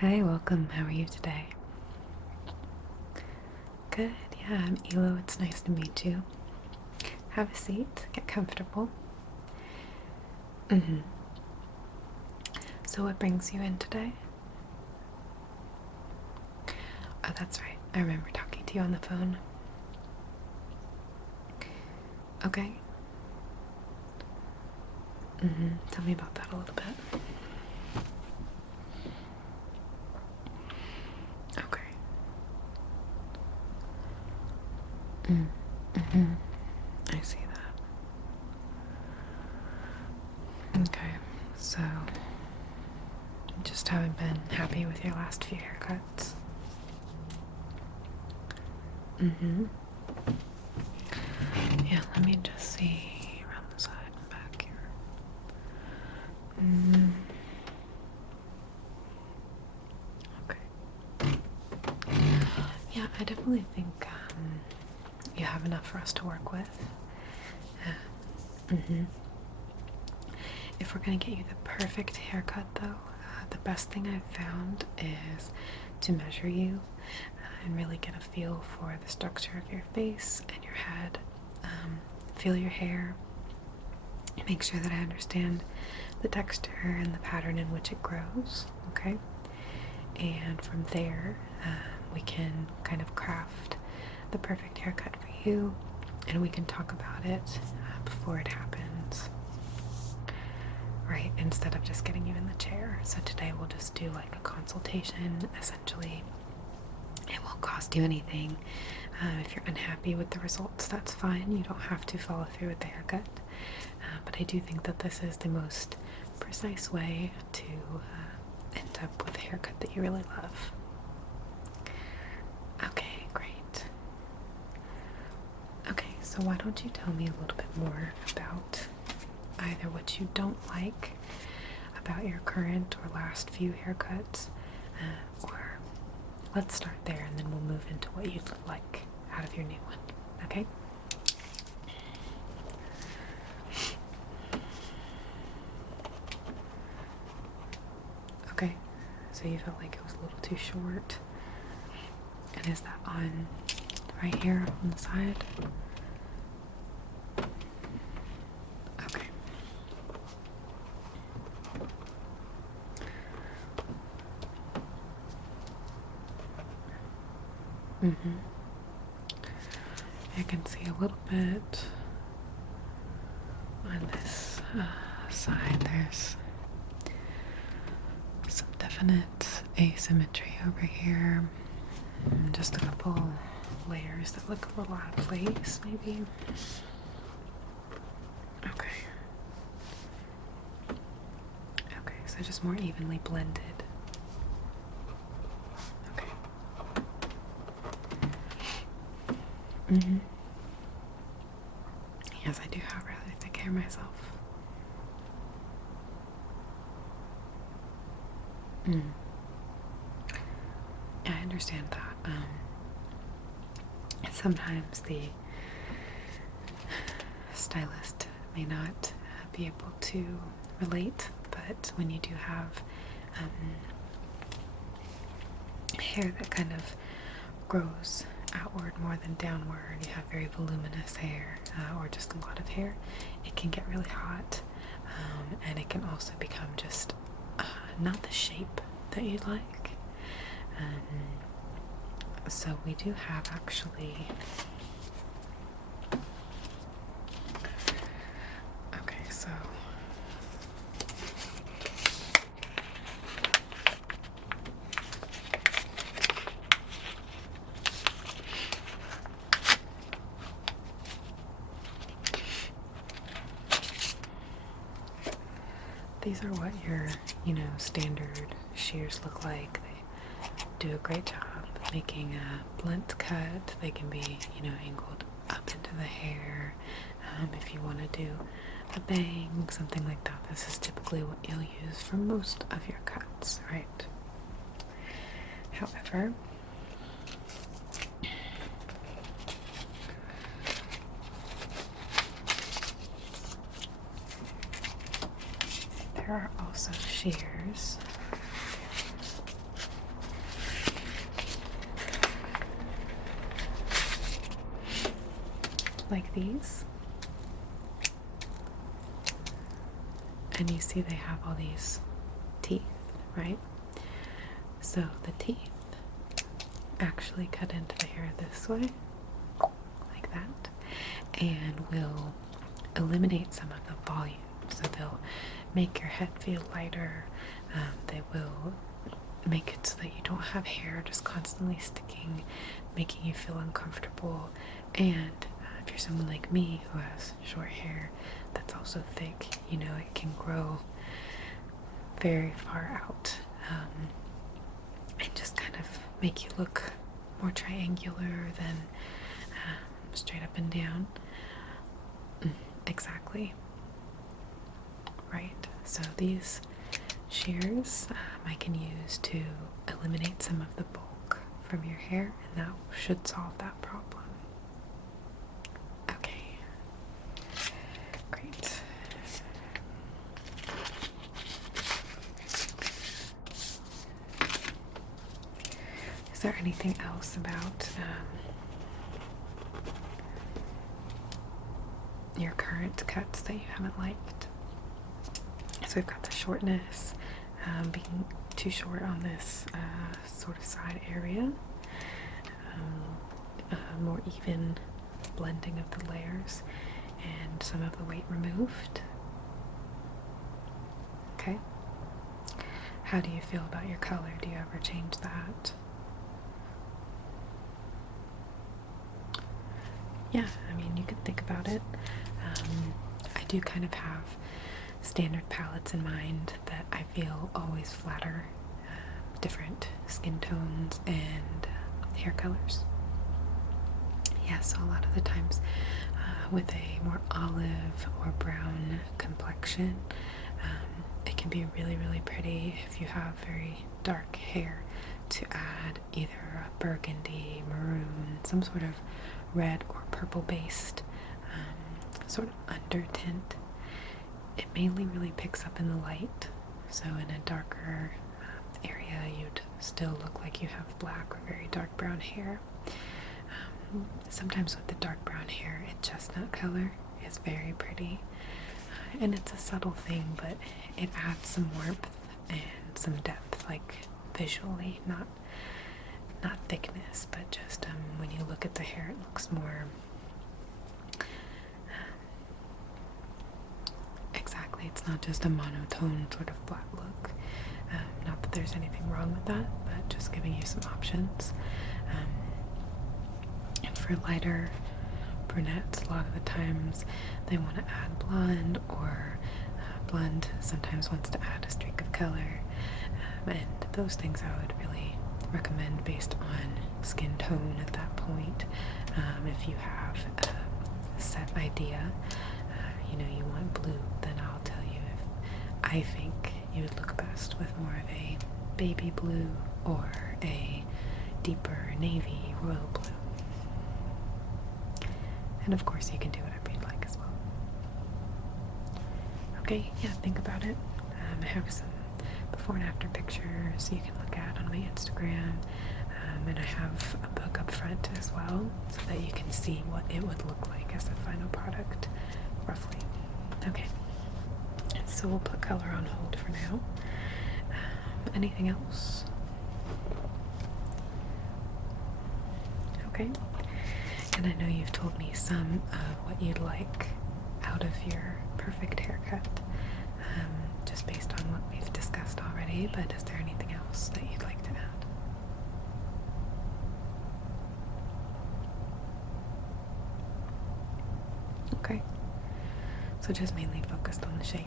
Hi, welcome. How are you today? Good. Yeah, I'm Elo. It's nice to meet you. Have a seat. Get comfortable. Mm-hmm. So what brings you in today? Oh, that's right. I remember talking to you on the phone. Okay. Mm-hmm. Tell me about that a little bit. Okay. Mm-hmm. I see that. Okay. So, you just haven't been happy with your last few haircuts. Mm-hmm. Yeah, let me just see around the side and back here. Okay. Yeah, I definitely think you have enough for us to work with. If we're gonna get you the perfect haircut, though, the best thing I've found is to measure you and really get a feel for the structure of your face and your head. Feel your hair. Make sure that I understand the texture and the pattern in which it grows. Okay, and from there, we can kind of craft the perfect haircut for you, and we can talk about it before it happens. Right, instead of just getting you in the chair. So today we'll just do like a consultation, essentially. It won't cost you anything. If you're unhappy with the results, that's fine. You don't have to follow through with the haircut. But I do think that this is the most precise way to end up with a haircut that you really love. Okay, great. Okay, so why don't you tell me a little bit more about either what you don't like about your current or last few haircuts, or let's start there and then we'll move into what you'd like out of your new one, okay? Okay, so you felt like it was a little too short, and is that on right here on the side? Okay. I can see a little bit on this side. There's some definite asymmetry over here. Just a couple layers that look a little out of place, maybe. Okay. Okay, so just more evenly blended. Okay. Yes, I do have rather thick hair myself. Yeah, I understand that. Sometimes the stylist may not be able to relate, but when you do have hair that kind of grows outward more than downward, you have very voluminous hair, or just a lot of hair, it can get really hot, and it can also become just not the shape that you'd like. So we do have actually, okay, so these are what your, standard shears look like. They do a great job making a blunt cut. They can be, angled up into the hair. If you want to do a bang, something like that, this is typically what you'll use for most of your cuts, right? However, there are also shears like these. And you see they have all these teeth, right? So the teeth actually cut into the hair this way, like that, and will eliminate some of the volume. So they'll make your head feel lighter. They will make it so that you don't have hair just constantly sticking, making you feel uncomfortable. And if you're someone like me who has short hair that's also thick, you know, it can grow very far out, and just kind of make you look more triangular than straight up and down. Exactly. Right. So these shears I can use to eliminate some of the bulk from your hair, and that should solve that problem. Okay. Great. Is there anything else about your current cuts that you haven't liked? So we've got the shortness, being too short on this sort of side area, more even blending of the layers, and some of the weight removed. Okay. How do you feel about your color? Do you ever change that? Yeah, I mean, you can think about it. I do kind of have standard palettes in mind that I feel always flatter different skin tones and hair colors. Yeah, so a lot of the times with a more olive or brown complexion, it can be really, really pretty if you have very dark hair to add either a burgundy, maroon, some sort of red or purple based sort of under tint. It mainly really picks up in the light, so in a darker area you'd still look like you have black or very dark brown hair. Sometimes with the dark brown hair, a chestnut color is very pretty, and it's a subtle thing, but it adds some warmth and some depth, like visually, not thickness, but just when you look at the hair, it looks more exactly. It's not just a monotone sort of flat look. Not that there's anything wrong with that, but just giving you some options. And for lighter brunettes, a lot of the times they want to add blonde, or blonde sometimes wants to add a streak of color, and those things I would really recommend based on skin tone at that point. If you have a set idea, you know, you want blue, then I'll tell you if I think you would look best with more of a baby blue or a deeper navy royal blue. And of course you can do whatever you'd like as well. Okay, yeah, think about it. I have some before and after pictures you can look at on my Instagram, and I have a book up front as well, so that you can see what it would look like as a final product, roughly. Okay, so we'll put color on hold for now. Anything else? Okay, and I know you've told me some of what you'd like out of your perfect haircut, just based on what we've discussed already, but is there anything else that you'd like to add? Okay, so just mainly focused on the shape.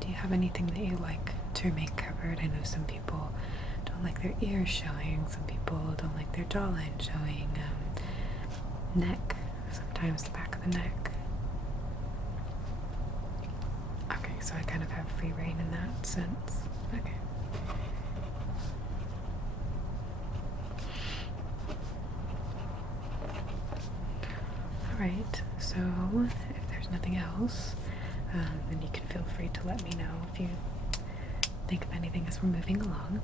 Do you have anything that you like to remain covered? I know some people don't like their ears showing, some people don't like their jawline showing, neck, sometimes the back of the neck. Okay, so I kind of have free reign in that sense. Okay. Alright, so if there's nothing else, then you can feel free to let me know if you think of anything as we're moving along.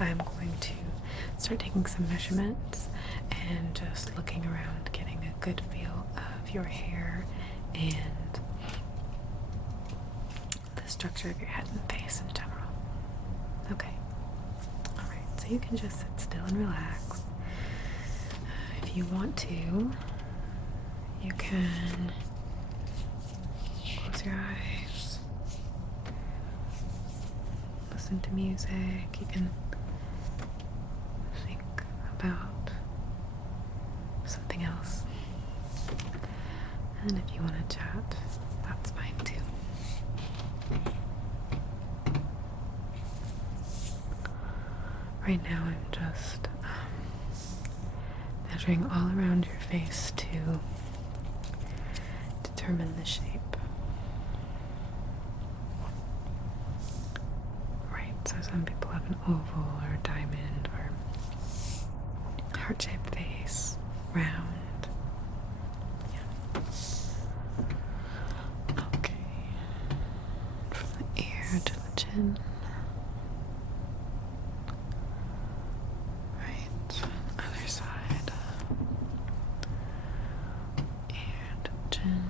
I'm going to start taking some measurements and just looking around, getting a good feel of your hair and the structure of your head and face in general. Okay. Alright, so you can just sit still and relax. If you want to, you can close your eyes, listen to music, you can think about something else. And if you want to chat, that's fine too. Right now I'm just measuring all around your face to determine the shape. Right, so some people have an oval or a diamond or heart-shaped face, round. Yeah. Okay. From the ear to the chin. Right, other side. Ear to chin.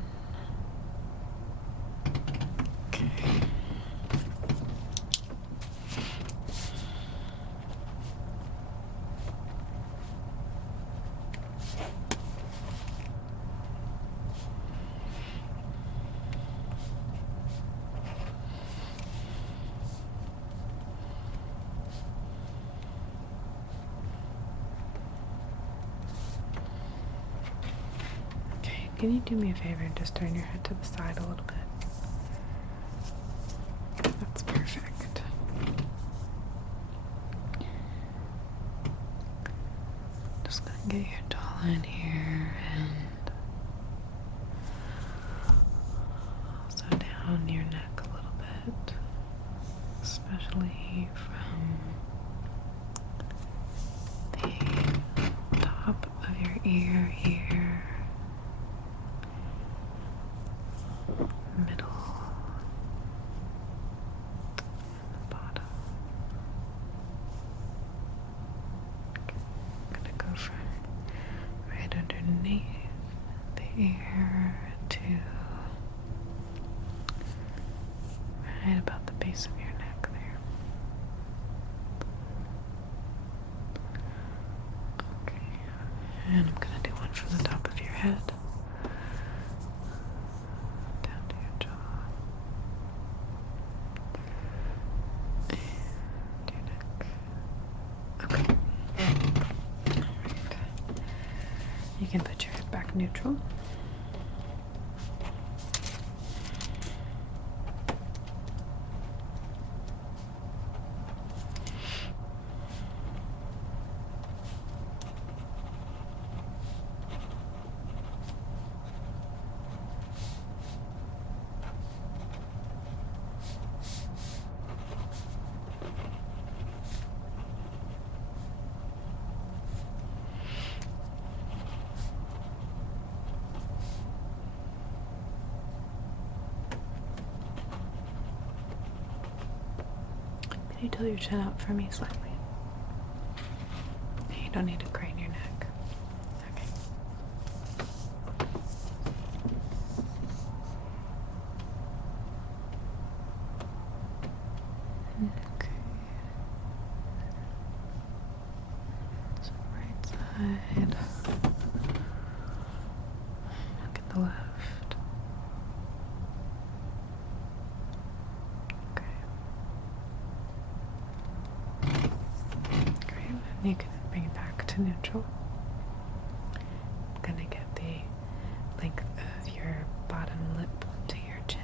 Okay. Okay, can you do me a favor and just turn your head to the side a little bit? That's perfect. Just gonna get your jawline here and also down your neck a little bit, especially from the top of your ear here, middle, and bottom. I'm gonna go from right underneath the ear to right about the base of your neck there. Okay, and I'm gonna do one from the top of your head down to your jaw and your neck. Okay. Alright. You can put your head back neutral. Can you tilt your chin up for me slightly? You don't need to crane your neck. Okay. Okay. So right side. Look at the left. Okay. Great. And you can bring it back to neutral. I'm gonna get the length of your bottom lip to your chin.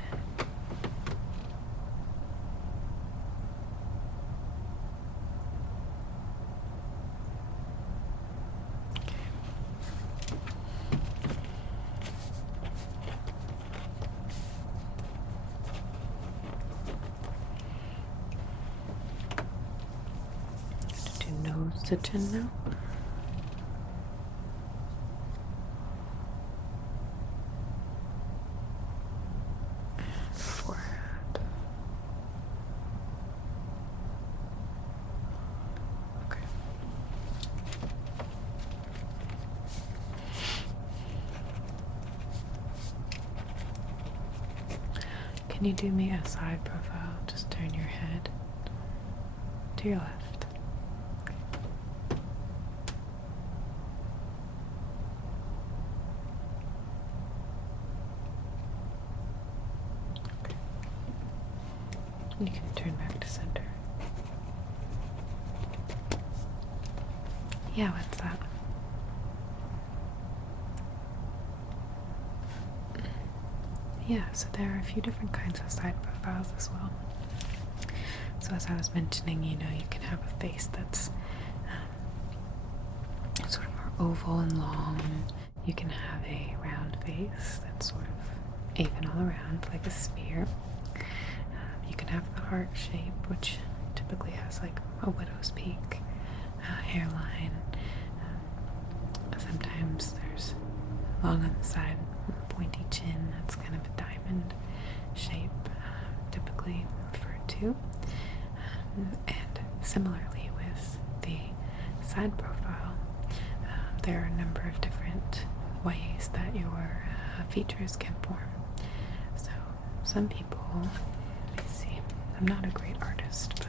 Do nose to chin now. Forehead. Can you do me a side profile? Just turn your head to your left. Okay. You can turn back to center. Yeah, what's that? Yeah, so there are a few different kinds of side profiles as well. So as I was mentioning, you can have a face that's sort of more oval and long. You can have a round face that's sort of even all around, like a sphere. You can have the heart shape, which typically has like a widow's peak hairline. Sometimes there's long on the side, pointy chin. That's kind of a diamond shape, typically referred to. And similarly with the side profile, there are a number of different ways that your features can form. So some people, let me see, I'm not a great artist, but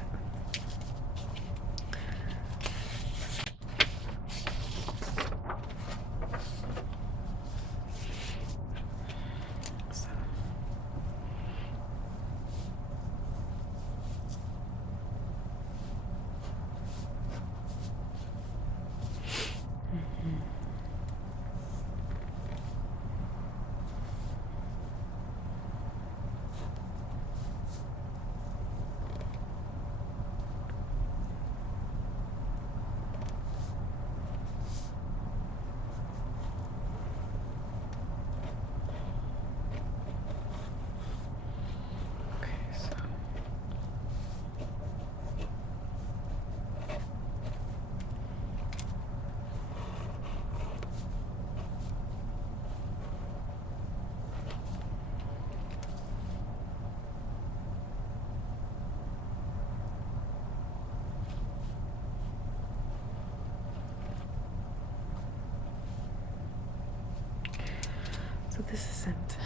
so this isn't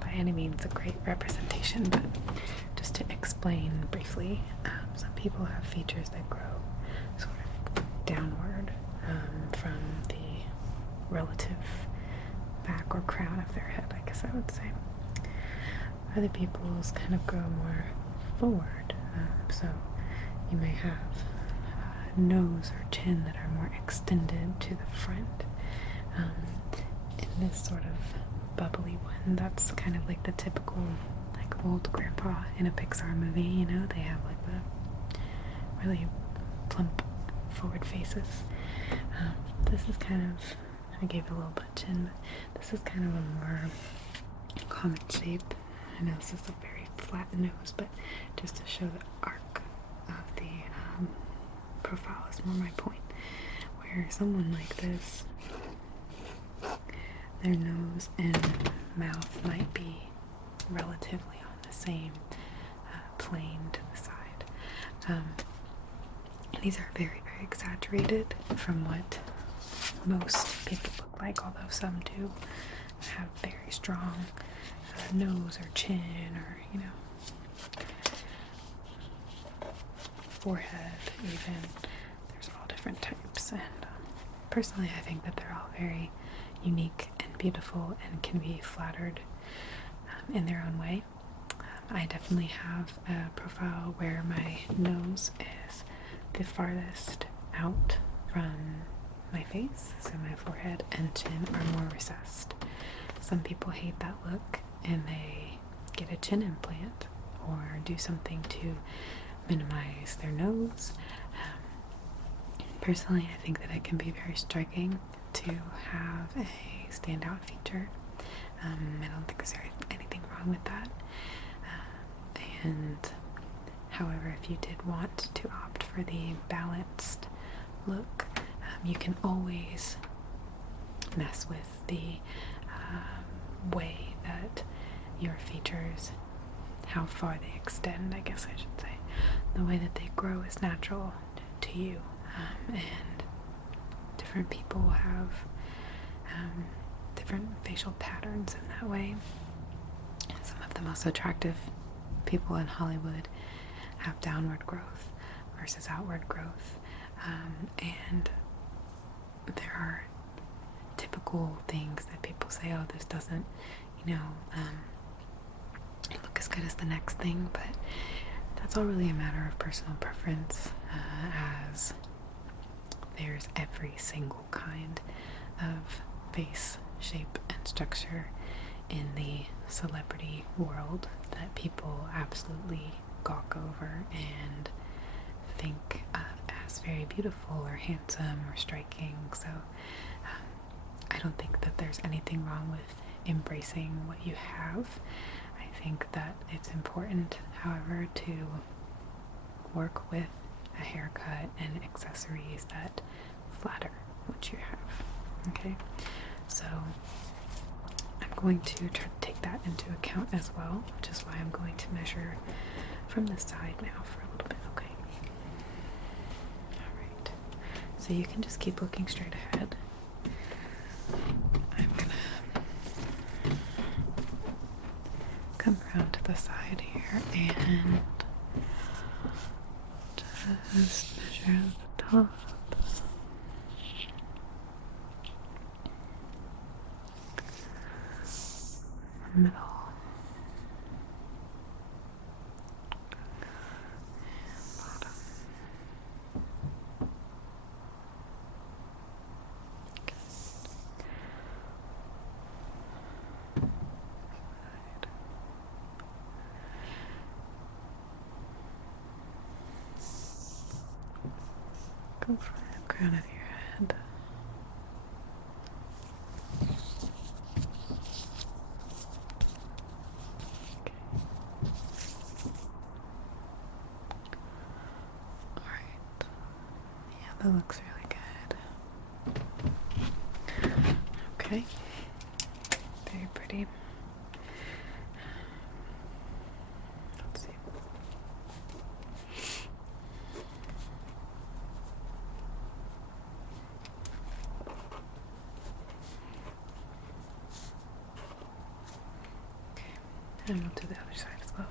by any means a great representation, but just to explain briefly, some people have features that grow sort of downward from the relative back or crown of their head, I guess I would say. Other people's kind of grow more forward, so you may have nose or chin that are more extended to the front. In this sort of bubbly one, that's kind of like the typical like old grandpa in a Pixar movie, they have like the really plump forward faces. This is kind of, I gave a little butt chin, but this is kind of a more common shape. I know this is a very flat nose, but just to show the arc of the profile is more my point, where someone like this, their nose and mouth might be relatively on the same plane to the side. These are very, very exaggerated from what most people look like, although some do have very strong nose or chin or, forehead even. There's all different types, and personally I think that they're all very unique and beautiful and can be flattered in their own way. I definitely have a profile where my nose is the farthest out from my face, so my forehead and chin are more recessed. Some people hate that look and they get a chin implant or do something to minimize their nose. Personally, I think that it can be very striking to have a standout feature. I don't think there's anything wrong with that. And however, if you did want to opt for the balanced look, you can always mess with the way that your features, how far they extend, I guess I should say. The way that they grow is natural to you, and different people have different facial patterns in that way. Some of the most attractive people in Hollywood have downward growth versus outward growth. And there are typical things that people say, oh, this doesn't, look as good as the next thing, but that's all really a matter of personal preference, as there's every single kind of face, shape, and structure in the celebrity world that people absolutely gawk over and think as very beautiful or handsome or striking. So I don't think that there's anything wrong with embracing what you have. I think that it's important, however, to work with a haircut and accessories that flatter what you have. Okay, so I'm going to try to take that into account as well, which is why I'm going to measure from the side now for a little bit. Okay. Alright. So you can just keep looking straight ahead. I'm gonna come around to the side here and just measure the top. Middle. And bottom. Good. Go for the crown of your head. That looks really good. Okay. Very pretty. Let's see. Okay. And we'll do the other side as well.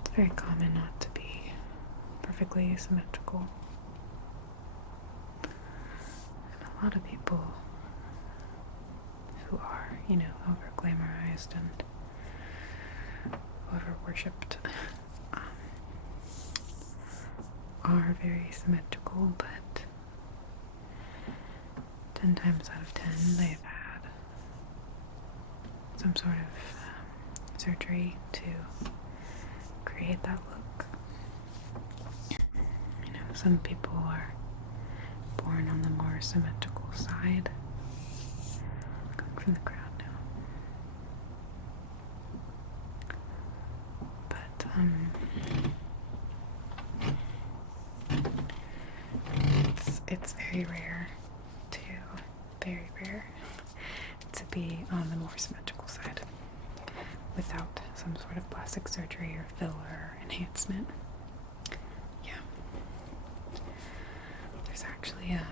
It's very common not to be perfectly symmetrical. And a lot of people who are, over glamorized and over worshipped are very symmetrical, but 10 times out of 10 they've had some sort of surgery to create that look. Some people are born on the more symmetrical side. Going from the crown now. But it's very rare to be on the more symmetrical side without some sort of plastic surgery or filler or enhancement. Yeah. There's actually a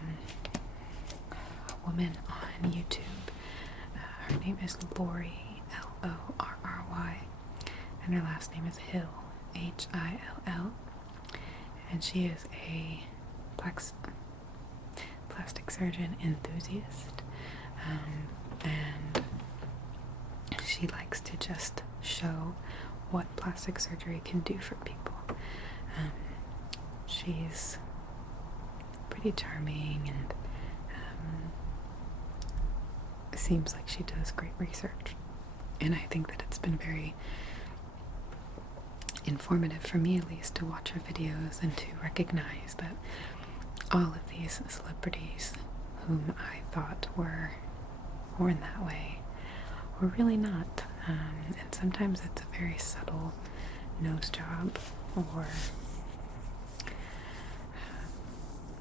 woman on YouTube. Her name is Lori, Lorry, and her last name is Hill, Hill, and she is a plastic surgeon enthusiast, and she likes to just show what plastic surgery can do for people. She's pretty charming and seems like she does great research, and I think that it's been very informative for me, at least, to watch her videos and to recognize that all of these celebrities whom I thought were born that way were really not, and sometimes it's a very subtle nose job or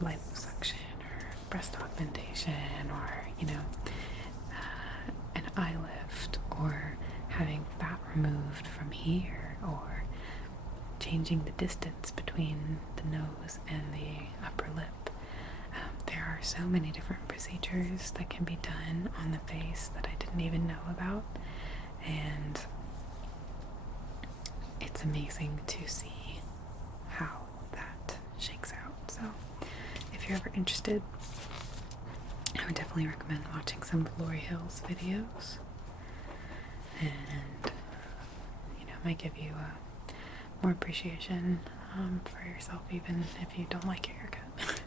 liposuction or breast augmentation or an eye lift or having fat removed from here or changing the distance between the nose and the upper lip. there are so many different procedures that can be done on the face that I didn't even know about, and it's amazing to see how that shakes out. So if you're ever interested, I would definitely recommend watching some of Lori Hill's videos, and might give you more appreciation for yourself, even if you don't like your haircut.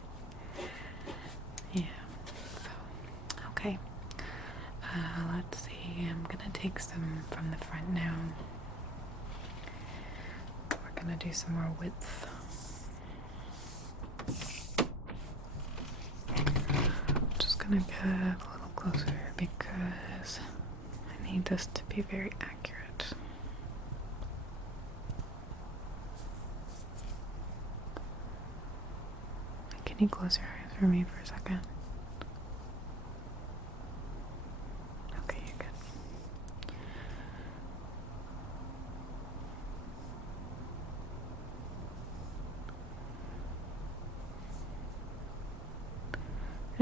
Yeah, so okay, let's see, I'm gonna take some from the front now. We're gonna do some more width. I'm just gonna get a little closer because I need this to be very accurate. Can you close your eyes for me for a second? Okay, you're good.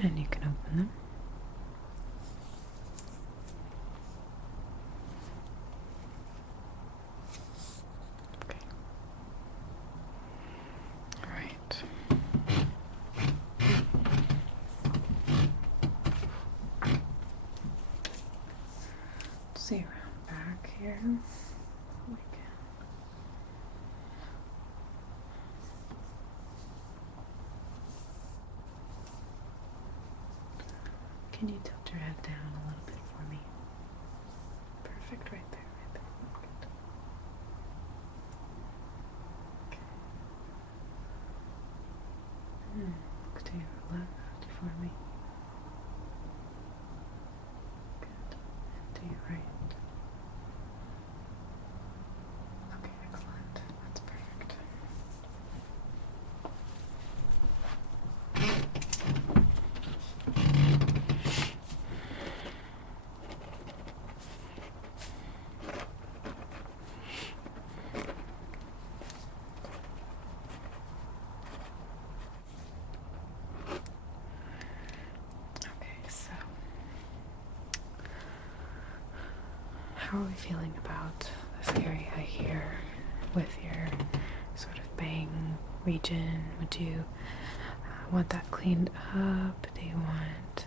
And you can open them. Okay. All right. See around back here. Can you tilt your head down a little bit for me? Perfect, right there, right there. Good. Okay. Look to your left for me. Good. And to your right. Okay, excellent. That's perfect. Okay, so how are we feeling about this area here with your sort of bang region? Would you want that cleaned up? Do you want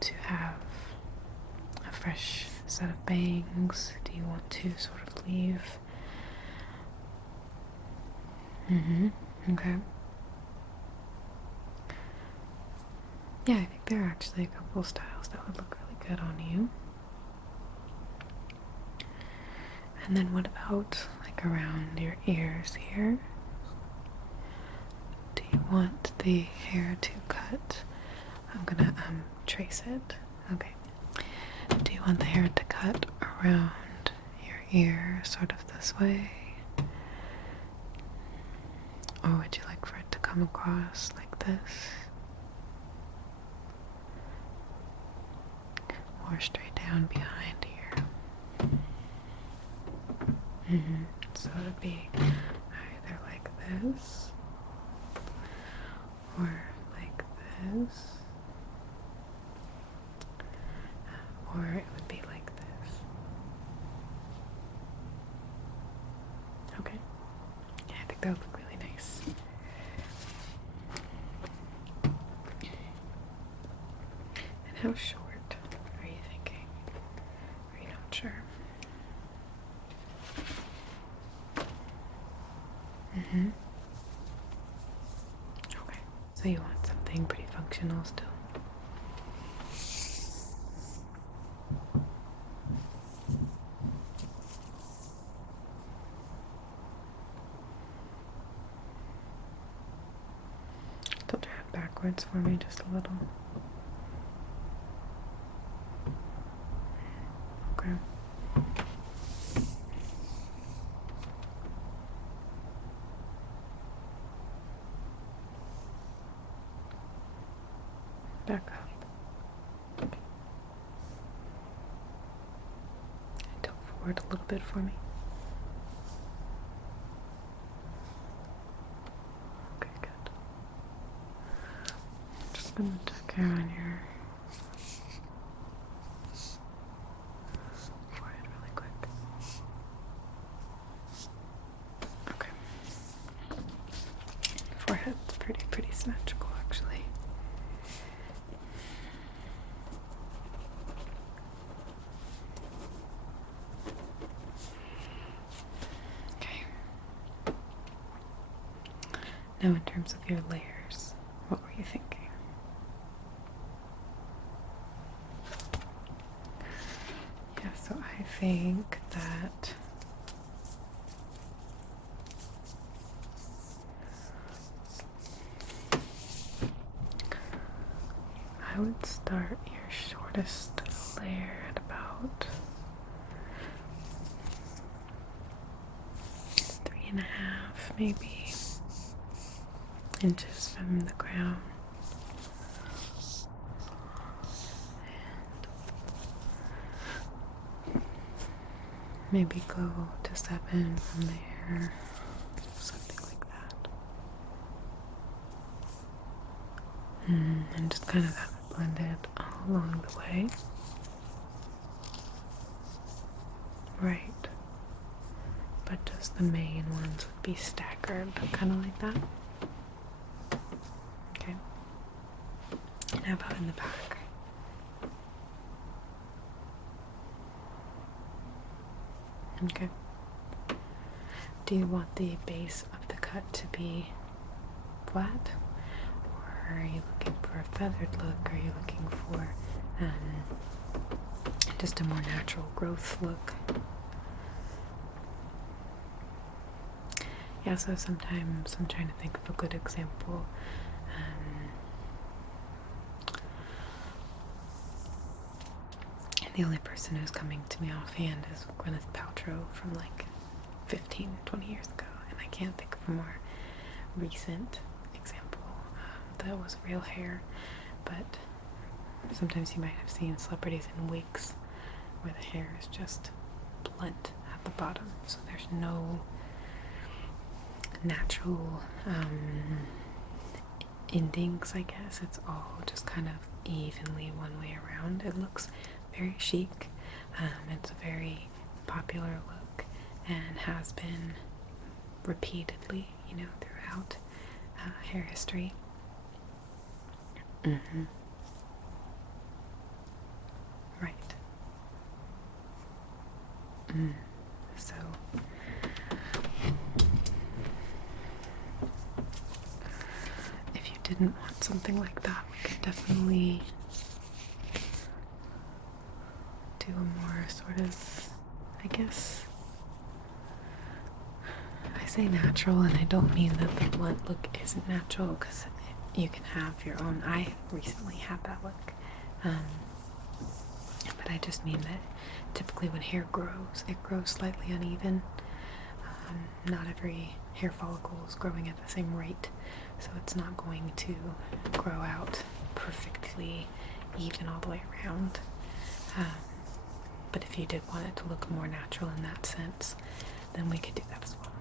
to have a fresh set of bangs? Do you want to sort of leave? Okay. Yeah, I think there are actually a couple styles that would look really good on you. And then what about like around your ears here? Do you want the hair to cut? I'm gonna trace it. Okay. Do you want the hair to cut around your ear, sort of this way? Or would you like for it to come across like this? Or straight down behind here? So it would be either like this, or like this, or it would be like this. Okay. Yeah, I think that would look really nice. And how short are you thinking? Are you not sure? Okay. So you want something pretty functional still? Tilt your head backwards for me just a little. Okay. Back up. Okay. And tilt forward a little bit for me. Okay, good. Just gonna check here on your forehead really quick. Okay. Forehead's pretty symmetrical actually. Okay. Now in terms of your layers, what were you thinking? Yeah, so I think that I would start your shortest layer at about 3.5 maybe inches from the ground. Maybe go to 7 from there, something like that. And just kind of have it blended all along the way. Right. But just the main ones would be staggered, kind of like that. Okay. And how about in the back? Okay. Do you want the base of the cut to be flat? Or are you looking for a feathered look? Are you looking for just a more natural growth look? Yeah, so sometimes I'm trying to think of a good example. The only person who's coming to me offhand is Gwyneth Paltrow from like 15, 20 years ago, and I can't think of a more recent example that was real hair. But sometimes you might have seen celebrities in wigs where the hair is just blunt at the bottom, so there's no natural endings, I guess. It's all just kind of evenly one way around. It looks very chic. It's a very popular look and has been repeatedly, throughout hair history. Right. So if you didn't want something like that, we could definitely do a more sort of, I guess, I say natural, and I don't mean that the blunt look isn't natural, because you can have your own. I recently had that look, but I just mean that typically when hair grows, it grows slightly uneven. Not every hair follicle is growing at the same rate, so it's not going to grow out perfectly even all the way around. But if you did want it to look more natural in that sense, then we could do that as well.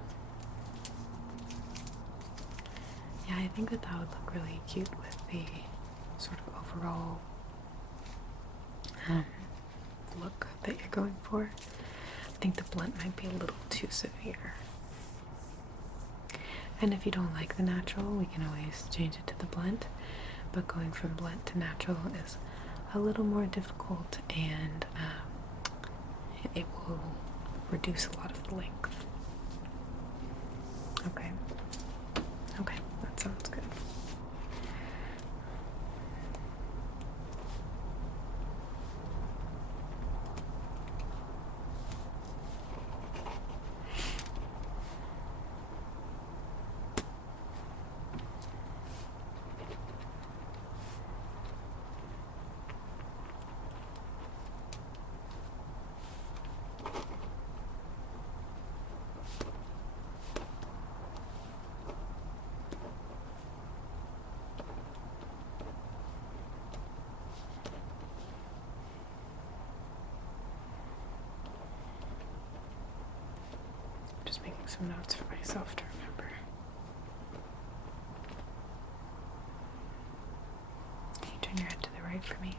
Yeah, I think that would look really cute with the sort of overall look that you're going for. I think the blunt might be a little too severe. And if you don't like the natural, we can always change it to the blunt. But going from blunt to natural is a little more difficult, and it will reduce a lot of the length. Okay. Okay, that sounds good. Just making some notes for myself to remember. right for me.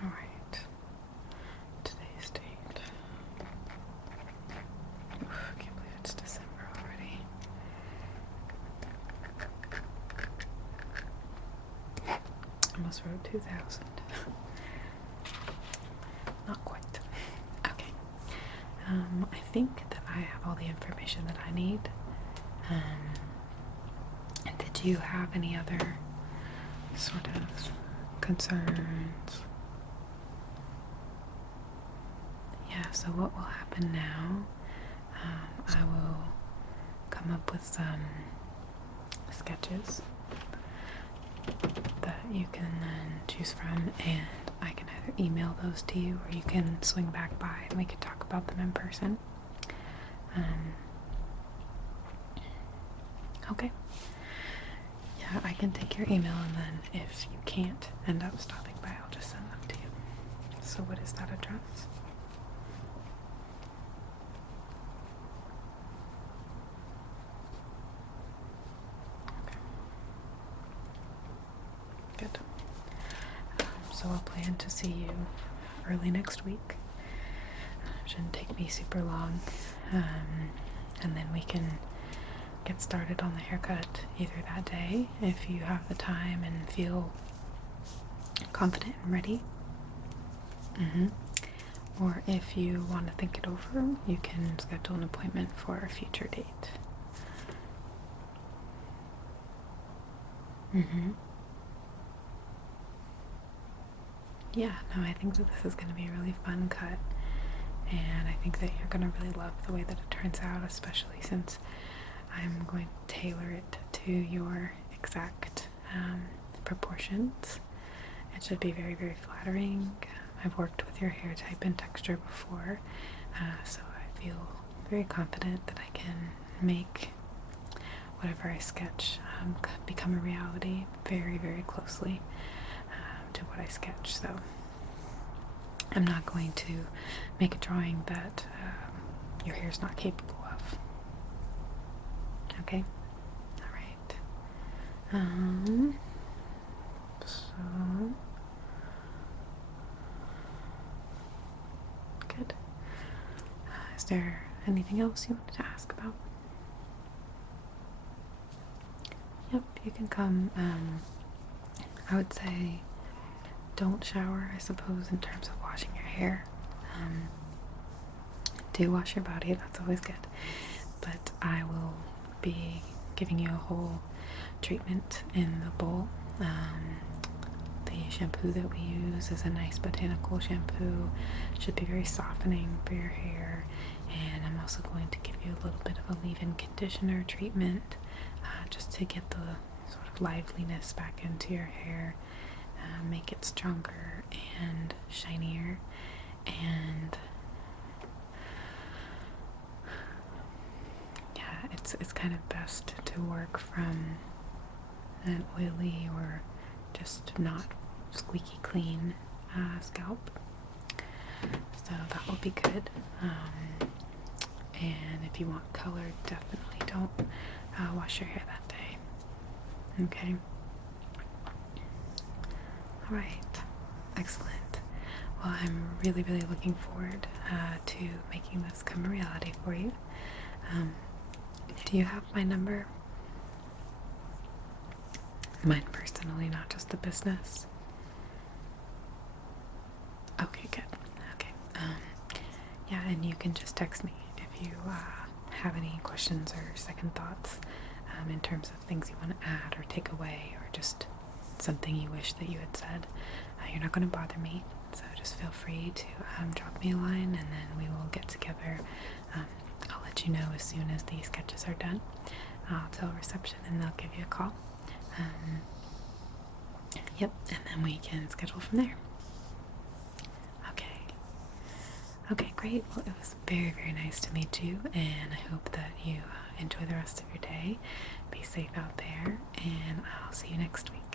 Alright, today's date. Oof, I can't believe it's December already. Almost wrote 2000. Not quite. Okay. I think that I have all the information that I need. Did you have any other sort of concerns? Yeah, so what will happen now, I will come up with some sketches that you can then choose from, and I can either email those to you or you can swing back by and we can talk about them in person. Okay. Yeah, I can take your email, and then if you can't end up stopping by, I'll just send them to you. So what is that address? Okay. Good. So I'll plan to see you early next week. Shouldn't take me super long. And then we can get started on the haircut either that day if you have the time and feel confident and ready. Or if you want to think it over, you can schedule an appointment for a future date. Yeah, no, I think that this is going to be a really fun cut, and I think that you're going to really love the way that it turns out, especially since I'm going to tailor it to your exact proportions. It should be very, very flattering. I've worked with your hair type and texture before, so I feel very confident that I can make whatever I sketch become a reality very, very closely to what I sketch. So I'm not going to make a drawing that your hair's not capable of. Okay? Alright. So good. Is there anything else you wanted to ask about? Yep, you can come. I would say don't shower, I suppose, in terms of washing your hair. Do wash your body, that's always good. But I will be giving you a whole treatment in the bowl. The shampoo that we use is a nice botanical shampoo. Should be very softening for your hair. And I'm also going to give you a little bit of a leave-in conditioner treatment just to get the sort of liveliness back into your hair, make it stronger and shinier. And yeah, it's kind of best to work from an oily or just not squeaky clean scalp. So that will be good. And if you want color, definitely don't wash your hair that day. Okay? Alright. Excellent. Well, I'm really, really looking forward to making this come a reality for you. Do you have my number? Mine personally, not just the business. Okay, good. Okay. Yeah, and you can just text me if you have any questions or second thoughts in terms of things you want to add or take away, or just something you wish that you had said. You're not going to bother me, so just feel free to drop me a line, and then we will get together. I'll let you know as soon as these sketches are done. I'll tell reception and they'll give you a call. Yep, and then we can schedule from there. Okay. Okay, great. Well, it was very, very nice to meet you, and I hope that you enjoy the rest of your day. Be safe out there, and I'll see you next week.